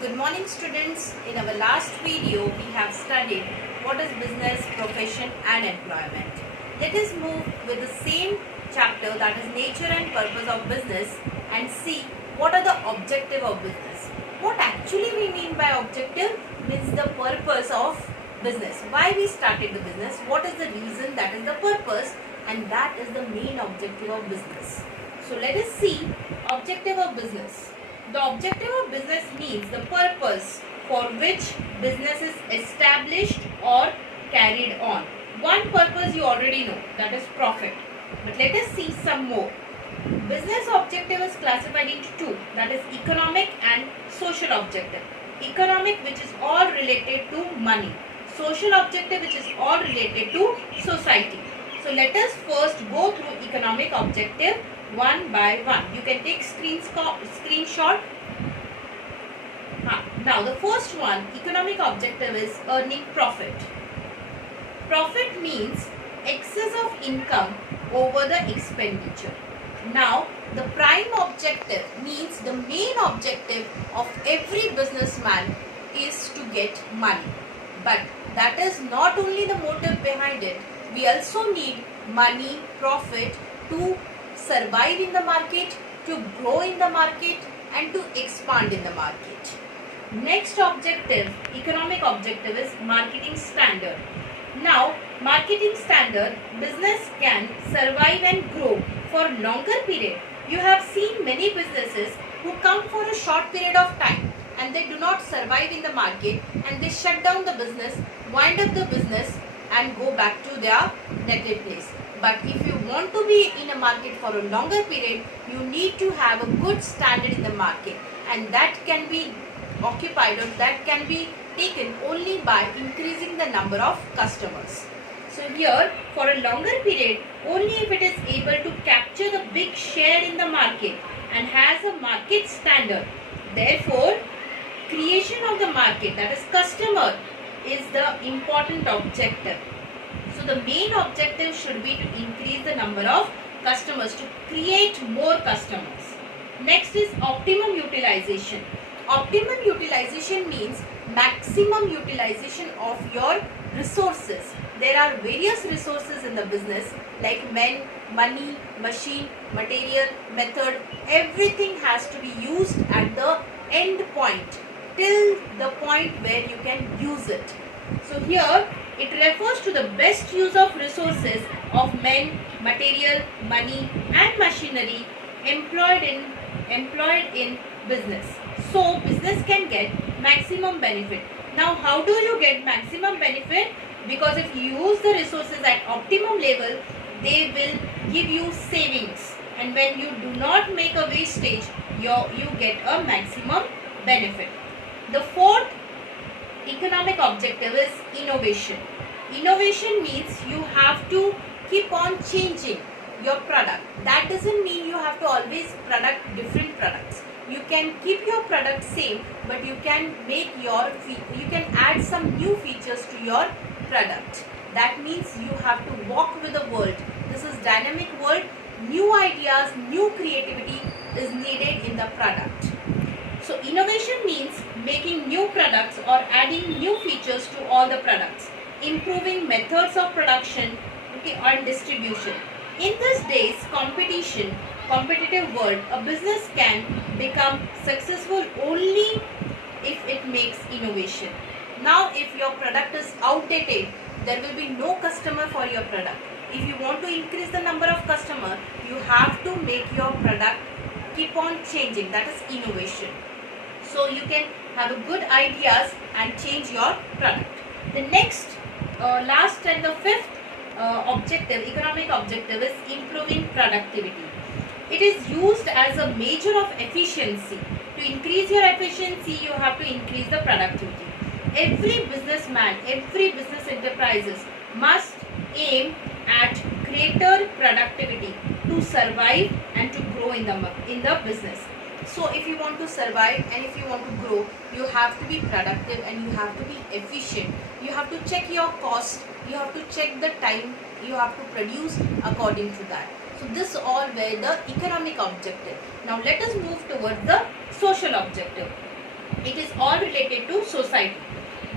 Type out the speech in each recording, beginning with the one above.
Good morning students. In our last video we have studied what is business, profession and employment. Let us move with the same chapter, that is nature and purpose of business, and see what are the objective of business. What actually we mean by objective means the purpose of business. Why we started the business, what is the reason, that is the purpose, and that is the main objective of business. So let us see objective of business. The objective of business means the purpose for which business is established or carried on. One purpose you already know, that is profit. But let us see some more. Business objective is classified into two, that is economic and social objective. Economic, which is all related to money. Social objective, which is all related to society. So let us first go through economic objective one by one. You can take screenshot. Now the first one, economic objective, is earning profit. Profit means excess of income over the expenditure. Now the prime objective means the main objective of every businessman is to get money. But that is not only the motive behind it. We also need money, profit to survive in the market, to grow in the market and to expand in the market. Next objective, economic objective, is marketing standard. Now, marketing standard, business can survive and grow for longer period. You have seen many businesses who come for a short period of time and they do not survive in the market and they shut down the business, wind up the business and go back to their native place. But if you want to be in a market for a longer period, you need to have a good standard in the market, and that can be occupied or that can be taken only by increasing the number of customers. So here, for a longer period, only if it is able to capture the big share in the market and has a market standard. Therefore, creation of the market, that is customer, is the important objective. So the main objective should be to increase the number of customers, to create more customers. Next is optimum utilization. Optimum utilization means maximum utilization of your resources. There are various resources in the business like men, money, machine, material, method. Everything has to be used at the end point, till the point where you can use it. So here it refers to the best use of resources of men, material, money and machinery employed in business. So business can get maximum benefit. Now how do you get maximum benefit? Because if you use the resources at optimum level, they will give you savings, and when you do not make a wastage, you get a maximum benefit. The fourth economic objective is innovation. Innovation means you have to keep on changing your product. That doesn't mean you have to always product different products. You can keep your product same, but you can add some new features to your product. That means you have to walk with the world. This is dynamic world. New ideas, new creativity is needed in the product. So innovation means making new products or adding new features to all the products, improving methods of production, and distribution. In these days competitive world, a business can become successful only if it makes innovation. Now if your product is outdated, there will be no customer for your product. If you want to increase the number of customers, you have to make your product keep on changing. That is innovation. So you can have a good ideas and change your product. The next, last and the fifth objective, economic objective, is improving productivity. It is used as a measure of efficiency. To increase your efficiency, you have to increase the productivity. Every businessman, every business enterprises must aim at greater productivity to survive and to grow in the business. So if you want to survive and if you want to grow, you have to be productive and you have to be efficient. You have to check your cost, you have to check the time, you have to produce according to that. So this all were the economic objective. Now let us move towards the social objective. It is all related to society.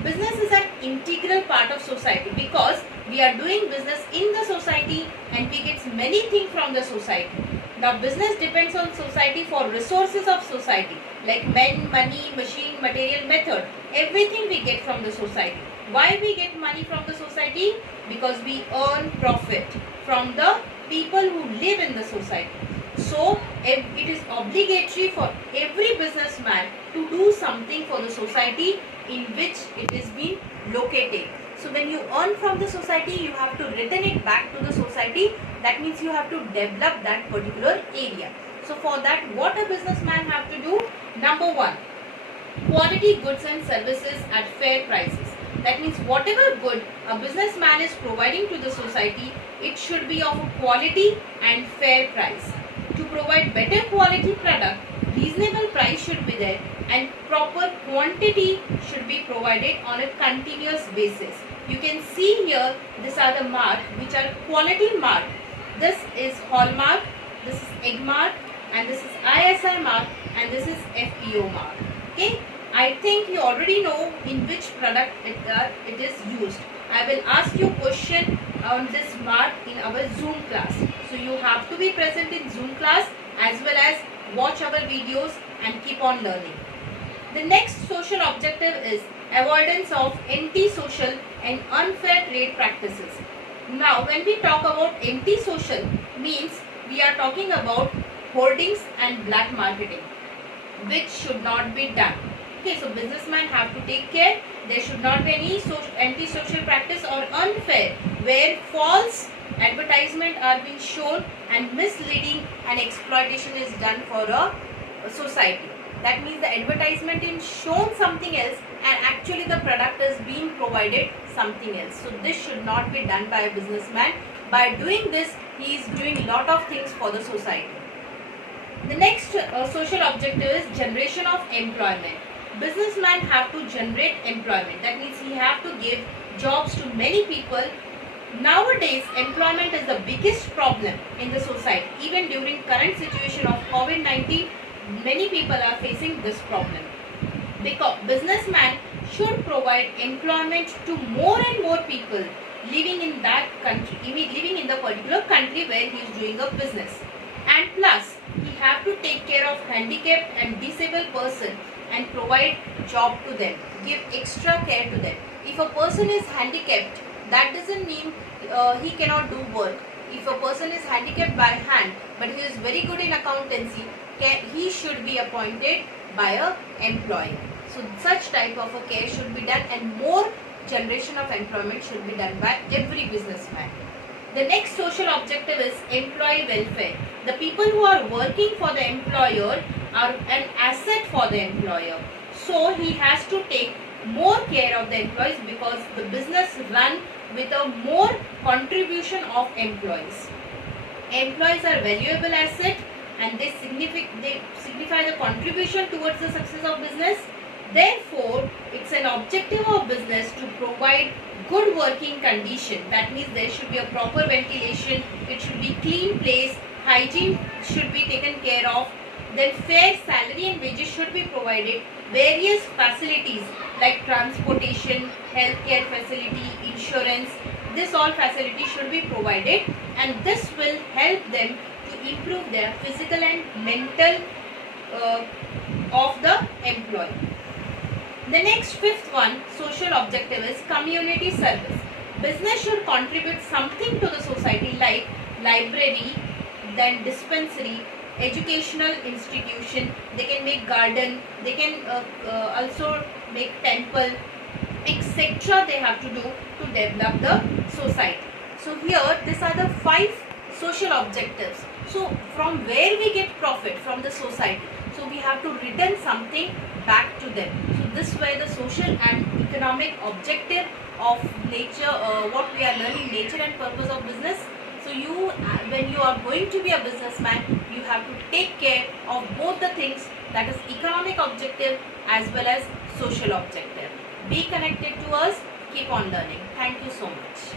Business is an integral part of society because we are doing business in the society and we get many things from the society. Now business depends on society for resources of society like men, money, machine, material, method. Everything we get from the society. Why we get money from the society? Because we earn profit from the people who live in the society. So it is obligatory for every businessman to do something for the society in which it is being located. So when you earn from the society, you have to return it back to the society. That means you have to develop that particular area. So for that, what a businessman have to do? Number one, quality goods and services at fair prices. That means whatever good a businessman is providing to the society, it should be of a quality and fair price. To provide better quality product, reasonable price should be there and proper quantity should be provided on a continuous basis. You can see here, these are the mark which are quality mark. This is hallmark, this is egg mark, and this is ISI mark, and this is FPO mark. Okay, I think you already know in which product it is used. I will ask you question on this mark in our Zoom class. So you have to be present in Zoom class as well as watch our videos and keep on learning. The next social objective is avoidance of anti-social and unfair trade practices. Now when we talk about anti-social, means we are talking about hoardings and black marketing, which should not be done. Okay, so businessmen have to take care. There should not be any anti-social practice or unfair where false advertisement are being shown and misleading and exploitation is done for a society. That means the advertisement is shown something else and actually the product is being provided something else. So this should not be done by a businessman. By doing this, he is doing a lot of things for the society. The next social objective is generation of employment. Businessmen have to generate employment. That means he have to give jobs to many people. Nowadays, employment is the biggest problem in the society. Even during current situation of COVID-19, many people are facing this problem. Because businessman should provide employment to more and more people living in that country, living in the particular country where he is doing a business. And plus, he have to take care of handicapped and disabled person and provide job to them, give extra care to them. If a person is handicapped, that doesn't mean he cannot do work. If a person is handicapped by hand, but he is very good in accountancy, he should be appointed by a employer. So such type of a care should be done and more generation of employment should be done by every businessman. The next social objective is employee welfare. The people who are working for the employer are an asset for the employer. So he has to take more care of the employees because the business run with a more contribution of employees. Employees are valuable asset and they signify the contribution towards the success of business. Therefore, it's an objective of business to provide good working condition. That means there should be a proper ventilation, it should be clean place, hygiene should be taken care of, then fair salary and wages should be provided, various facilities like transportation, healthcare facility, insurance, this all facilities should be provided and this will help them to improve their physical and mental of the employee. The next fifth one, social objective is community service. Business should contribute something to the society like library, then dispensary, educational institution, they can make garden, they can also make temple, etc. they have to do to develop the society. So here these are the 5 social objectives. So from where we get profit from the society, so we have to return something back to them. So this way the social and economic objective of nature, what we are learning, nature and purpose of business. So you, when you are going to be a businessman, you have to take care of both the things, that is economic objective as well as social objective. Be connected to us, keep on learning. Thank you so much.